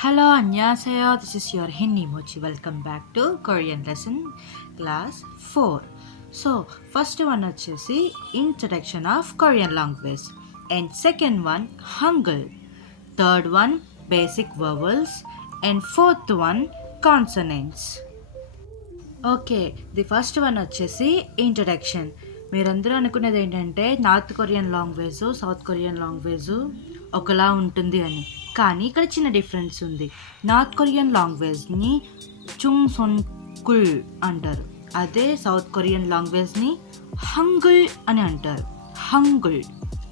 Hello, 안녕하세요. This is your Hindi Mochi. Welcome back to Korean lesson class 4. So, first one వచ్చేసి introduction of Korean language and second one Hangul. Third one basic vowels and fourth one consonants. Okay, the first one వచ్చేసి introduction. మీరందరూ అనుకునేది ఏంటంటే north Korean language south Korean language ఒకలా ఉంటుంది అని, కానీ ఇక్కడ చిన్న డిఫరెన్స్ ఉంది. నార్త్ కొరియన్ లాంగ్వేజ్ని చుంగ్ సొన్కుల్ అంటారు, అదే సౌత్ కొరియన్ లాంగ్వేజ్ని హంగుల్ అని అంటారు. హంగుల్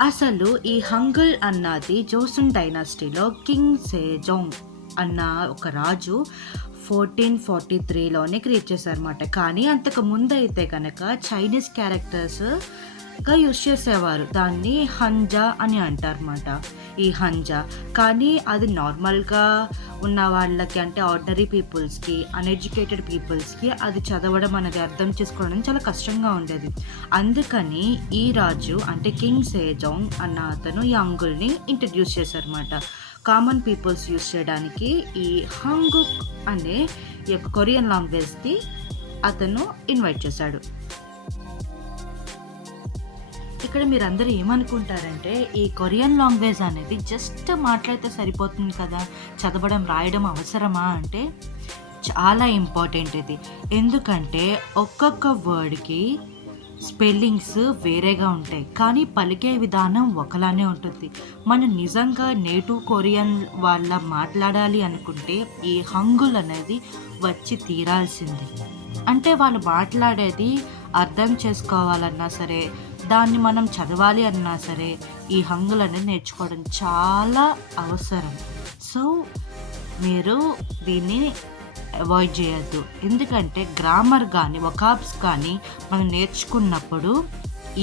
అసలు ఈ హంగుల్ అన్నది జోసున్ డైనాసిటీలో కింగ్ సేజోంగ్ అన్న ఒక రాజు 1443లోనే క్రియేట్ చేశారన్నమాట. కానీ అంతకు ముందు అయితే కనుక చైనీస్ క్యారెక్టర్స్గా యూజ్ చేసేవారు. దాన్ని హంజా అని అంటారన్నమాట, ఈ హంజా. కానీ అది నార్మల్గా ఉన్న వాళ్ళకి, అంటే ఆర్డినరీ పీపుల్స్కి, అన్ఎడ్యుకేటెడ్ పీపుల్స్కి అది చదవడం అనేది అర్థం చేసుకోవడం చాలా కష్టంగా ఉండేది. అందుకని ఈ రాజు అంటే కింగ్ సేజోంగ్ అన్న అతను ఈ హంగుల్ని ఇంట్రడ్యూస్ చేశారన్నమాట. కామన్ పీపుల్స్ యూజ్ చేయడానికి ఈ హంగుక్ అనే ఈ యొక్క కొరియన్ లాంగ్వేజ్కి అతను ఇన్వైట్ చేశాడు. ఇక్కడ మీరందరూ ఏమనుకుంటారంటే ఈ కొరియన్ లాంగ్వేజ్ అనేది జస్ట్ మాట్లాడితే సరిపోతుంది కదా, చదవడం రాయడం అవసరమా అంటే చాలా ఇంపార్టెంట్ ఇది. ఎందుకంటే ఒక్కొక్క వర్డ్కి స్పెల్లింగ్స్ వేరేగా ఉంటాయి, కానీ పలికే విధానం ఒకలానే ఉంటుంది. మనం నిజంగా నేటివ్ కొరియన్ వాళ్ళ మాట్లాడాలి అనుకుంటే ఈ హంగుల్ అనేది వచ్చి తీరాల్సింది. అంటే వాళ్ళు మాట్లాడేది అర్థం చేసుకోవాలన్నా సరే, దాన్ని మనం చదవాలి అన్నా సరే, ఈ హంగుల్ అనేది నేర్చుకోవడం చాలా అవసరం. సో మీరు దీన్ని అవాయిడ్ చేయొద్దు. ఎందుకంటే గ్రామర్ కానీ వొకాబ్స్ కానీ మనం నేర్చుకున్నప్పుడు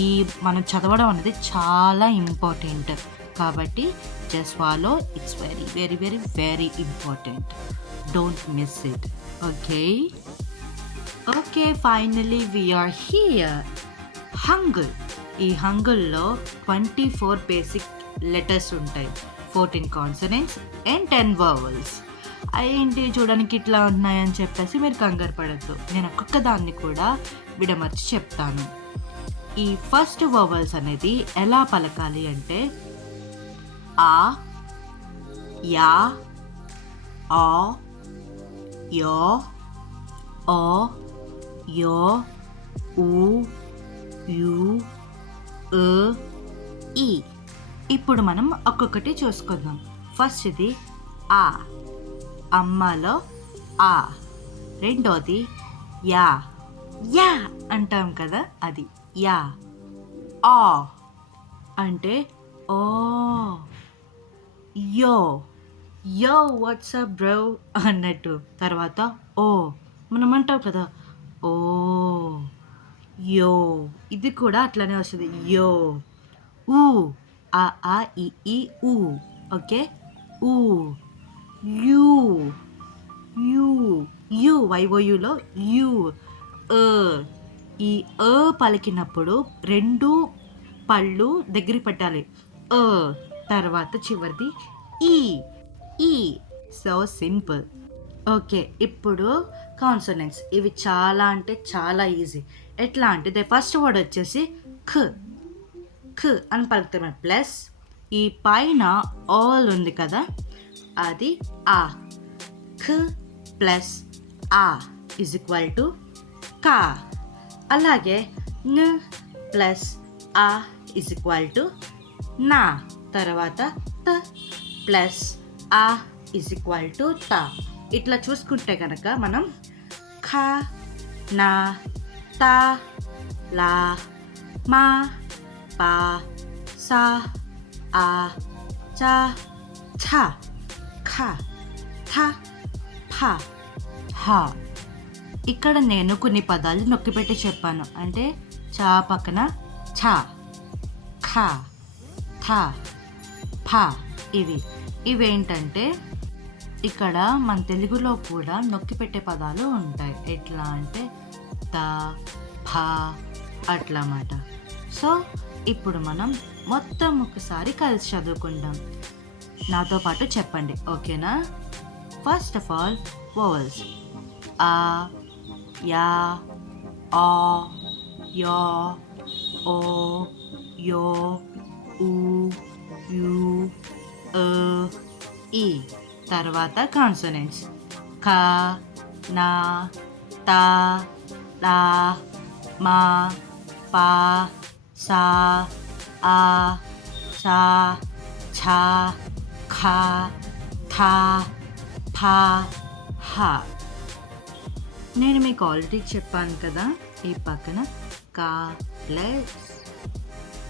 ఈ మనం చదవడం అనేది చాలా ఇంపార్టెంట్. కాబట్టి just follow, its very very very very important. Don't miss it. Okay, finally we are here. Hangul. ఈ హంగుల్లో 24 బేసిక్ లెటర్స్ ఉంటాయి, 14 కాన్సనెంట్స్ అండ్ 10 వవల్స్. ఏంటి చూడడానికి ఇట్లా ఉన్నాయని చెప్పేసి మీరు కంగారు పడద్దు, నేను ఒక్కొక్క దాన్ని కూడా విడమర్చి చెప్తాను. ఈ ఫస్ట్ వవల్స్ అనేది ఎలా పలకాలి అంటే ఆ, యా, ఆ, యో, ఓ, యో, ఊ, యు, ఈ. ఇప్పుడు మనం ఒక్కొక్కటి చూసుకుందాం. ఫస్ట్ ఇది ఆ, అమ్మలో ఆ. రెండోది యా, యా అంటాం కదా, అది యా. ఆ అంటే ఓ. యో, యో వాట్సాప్ బ్రో అన్నట్టు. తర్వాత ఓ, మనం అంటాం కదా ఓ. యో, ఇది కూడా అట్లనే వస్తుంది, యో. ఊ, ఆ ఈ ఊ. ఓకే, ఊ. యూ, యూ, యూ వైఓయూలో యూ. ఈ పలికినప్పుడు 2 పళ్ళు దగ్గరికి పెట్టాలి, తర్వాత చివరిది ఈ. ఈ సో సింపుల్. ఓకే, ఇప్పుడు కాన్సనెంట్స్. ఇవి చాలా అంటే చాలా ఈజీ. ఎట్లా అంటే ఫస్ట్ వర్డ్ వచ్చేసి ఖ. ఖ అని పలుకుతాం. ప్లస్ ఈ పైన ఆల్ ఉంది కదా, అది ఆ. ఖ ప్లస్ ఆ ఇజ్ ఈక్వల్ టు కా. అలాగే న ప్లస్ ఆ ఇజ్ ఈక్వల్ టు నా. తర్వాత త ప్లస్ ఆ ఇజ్ ఈక్వల్ టు తా. ఇట్లా చూసుకుంటే కనుక మనం ఖ, నా, తా, లా, మా, పా, సా, ఆ, చా, ఛ, ఖ, థ, ఫ, హ. ఇక్కడ నేను కొన్ని పదాలు నొక్కిపెట్టి చెప్పాను. అంటే చా పక్కన ఛ, ఖ, థ, ఫ. ఇవేంటంటే ఇక్కడ మన తెలుగులో కూడా నొక్కిపెట్టే పదాలు ఉంటాయి. ఎట్లా అంటే త, ఫ అట్లా అన్నమాట. సో ఇప్పుడు మనం మొత్తం ఒకసారి కలిసి చదువుకుందాం. నాతో పాటు చెప్పండి, ఓకేనా? First of all vowels. ఆ, యా, ఆ, యా, ఓ, యో, ఊ, యూ, ఈ. తర్వాత కాన్సనెంట్స్. క, నా, తా, లా, మా, పా, సా, ఆ, చా, ఛా, ఖా, థా, ఫా, హా. నేను మీకు ఆల్రెడీ చెప్పాను కదా, ఈ పక్కన కా ప్లస్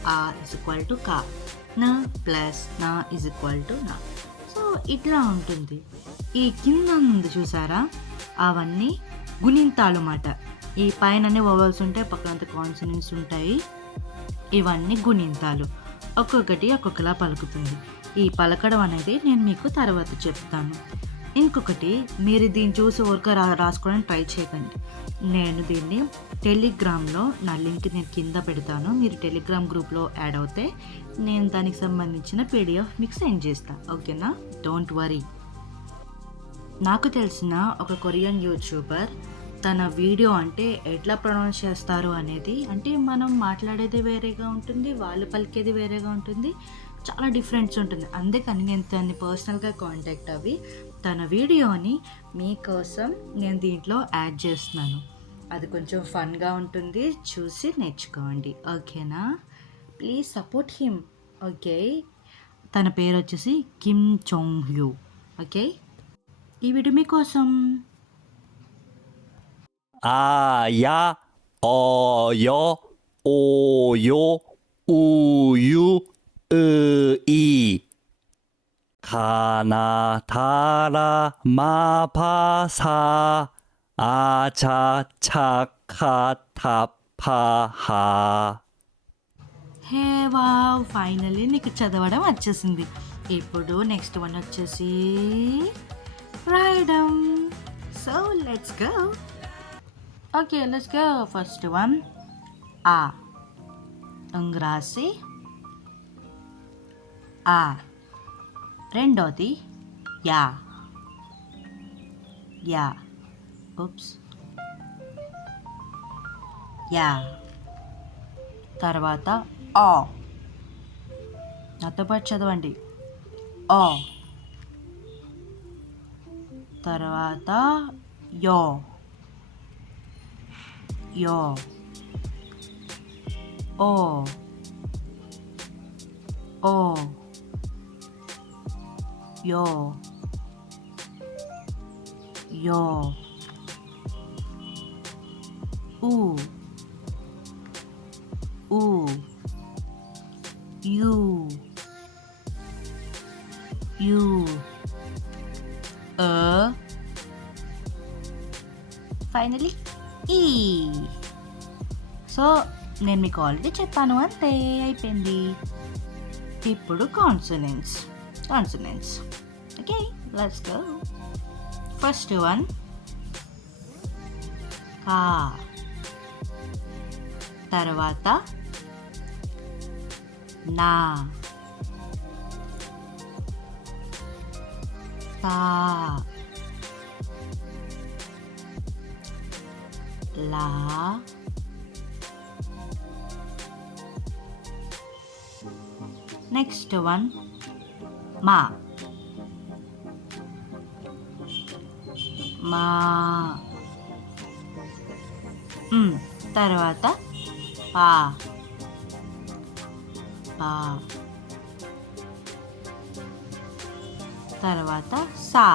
ఆ ఇజ్ ఈక్వల్ టు కా, నా ప్లస్ నా ఇజ్ ఈక్వల్ టు నా. సో ఇట్లా ఉంటుంది. ఈ కింద ఉంది చూసారా, అవన్నీ గుణింతాలు అన్నమాట. ఈ పైననే వవల్స్ ఉంటాయి, పక్కనంతా కాన్సనెంట్స్ ఉంటాయి. ఇవన్నీ గుణింతాలు. ఒక్కొక్కటి ఒక్కొక్కలా పలుకుతుంది. ఈ పలకడం అనేది నేను మీకు తర్వాత చెప్తాను. ఇంకొకటి, మీరు దీన్ని చూసి ఊరిక రాసుకోవడానికి ట్రై చేయకండి. నేను దీన్ని టెలిగ్రామ్లో నా లింక్ నేను కింద పెడతాను. మీరు టెలిగ్రామ్ గ్రూప్లో యాడ్ అవుతే నేను దానికి సంబంధించిన పీడిఎఫ్ మీకు సెండ్ చేస్తాను. ఓకేనా? Don't worry. నాకు తెలిసిన ఒక కొరియన్ యూట్యూబర్ తన వీడియో అంటే ఎట్లా ప్రొనౌన్స్ చేస్తారు అనేది, అంటే మనం మాట్లాడేది వేరేగా ఉంటుంది, వాళ్ళు పలికేది వేరేగా ఉంటుంది, చాలా డిఫరెన్స్ ఉంటుంది. అందుకని నేను తనని పర్సనల్గా కాంటాక్ట్ అవ్వి తన వీడియోని మీకోసం నేను దీంట్లో యాడ్ చేస్తున్నాను. అది కొంచెం ఫన్గా ఉంటుంది, చూసి నేర్చుకోండి. ఓకేనా? Please support him. ఓకే, తన పేరు వచ్చేసి కిమ్ చోంగ్ హ్యూ. ఓకే, ఈ వీడియో మీకోసం. ఆయా, ఓయో, ఓయో, ఊయు, ఈ. కానా, తారా, మాపాసా, ఆచా, చకా, తపహా. హే వావ్, ఫైనల్లీ నీకు చదవడం వచ్చేసింది. ఇప్పుడు నెక్స్ట్ వన్ వచ్చేసి రాయడం. So let's go. Okay, let's go. First one ఆ. రాసి ఆ. రెండోది యా. యా. ఉప్స్. యా. తర్వాత ఆ. నాతో పాటు చదవండి. ఆ. తర్వాత యో. యో. ఓ. ఓ. యో. యో. ఊ. ఊ. యూ. యూ. ఫైనలీ ఈ. సో నేను మీకు ఆల్రెడీ చెప్పాను, అంతే, అయిపోయింది. ఇప్పుడు consonants. Okay, let's go. First one కా. తర్వాత నా. తా. లా. నెక్స్ట్ వన్ మా. మా. తర్వాత పా. పా. తర్వాత సా.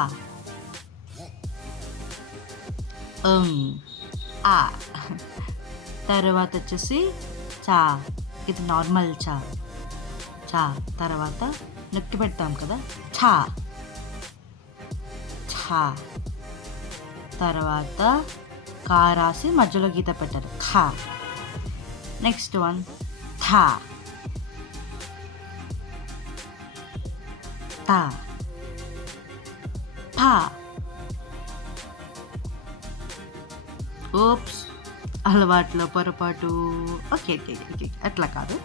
ఆ. తర్వాత వచ్చేసి చా. ఇది నార్మల్ చా. చా. తర్వాత నొక్కి పెడతాం కదా, ఛా. ఛా. తర్వాత కా రాసి మధ్యలో గీత పెట్టారు, ఖా. నెక్స్ట్ వన్ థా. తా. ఫా. ఓప్స్, అలవాట్లో పొరపాటు. ఓకే ఓకే ఓకే, అట్లా కాదు,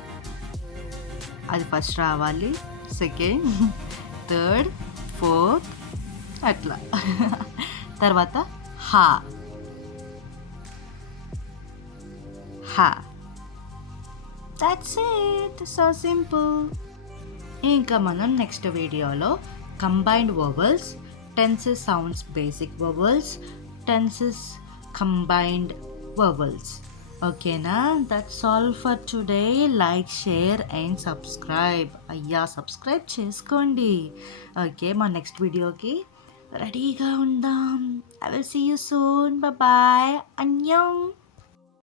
అది ఫస్ట్ రావాలి, సెకండ్, థర్డ్, ఫోర్త్, అట్లా. తర్వాత హా, హా. That's it. So simple. ఇంకా మనం నెక్స్ట్ వీడియోలో combined vowels, tenses sounds basic vowels, tenses combined vowels. ఓకేనా? That's all for today. Like, share and subscribe. అయ్యా సబ్స్క్రైబ్ చేసుకోండి. ఓకే, మా నెక్స్ట్ వీడియోకి రెడీగా ఉందాం. I will see you soon. Bye. అన్యం.